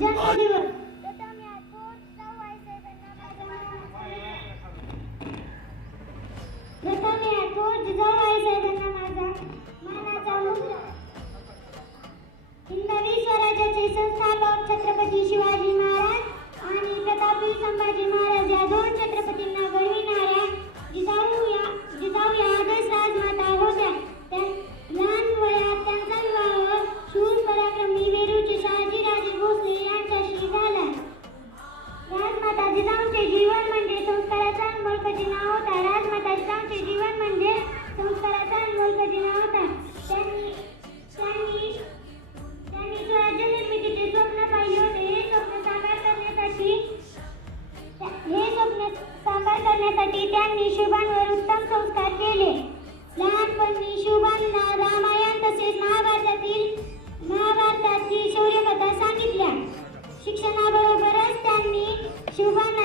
जन्मदिवस प्रथम या थोर जिजाऊबाई साहेबांना माझा मानाचा मुजरा. हिंदवी स्वराज्याचे संस्थापक छत्रपती शिवाजी महाराज आणि प्रतापी संभाजी महाराज या दोन छत्रपतींना घडविणाऱ्या जिजाऊ या आदर्श राजमाता होत्या. लहान वयात त्यांचा विवाह शूर पराक्रमी वीरूचे शहाजीराजे भोसले यांच्याशी झाला. राजमाता जिजाऊंचे जीवन म्हणजे संस्काराचा अनमोल खजिना होता. राजमाता जिजाऊंचे जीवन म्हणजे संस्काराचा अनमोल खजिना होता. त्यांनी स्वराज्य निर्मितीचे स्वप्न पाहिले होते. हे स्वप्न साकार करण्यासाठी त्यांनी शिवबांवर उत्तम संस्कार केले. लहानपणी शिवबांना रामायण तसेच महाभारताची शौर्यकथा सांगितल्या. शिक्षणाबरोबरच त्यांनी शिवबांना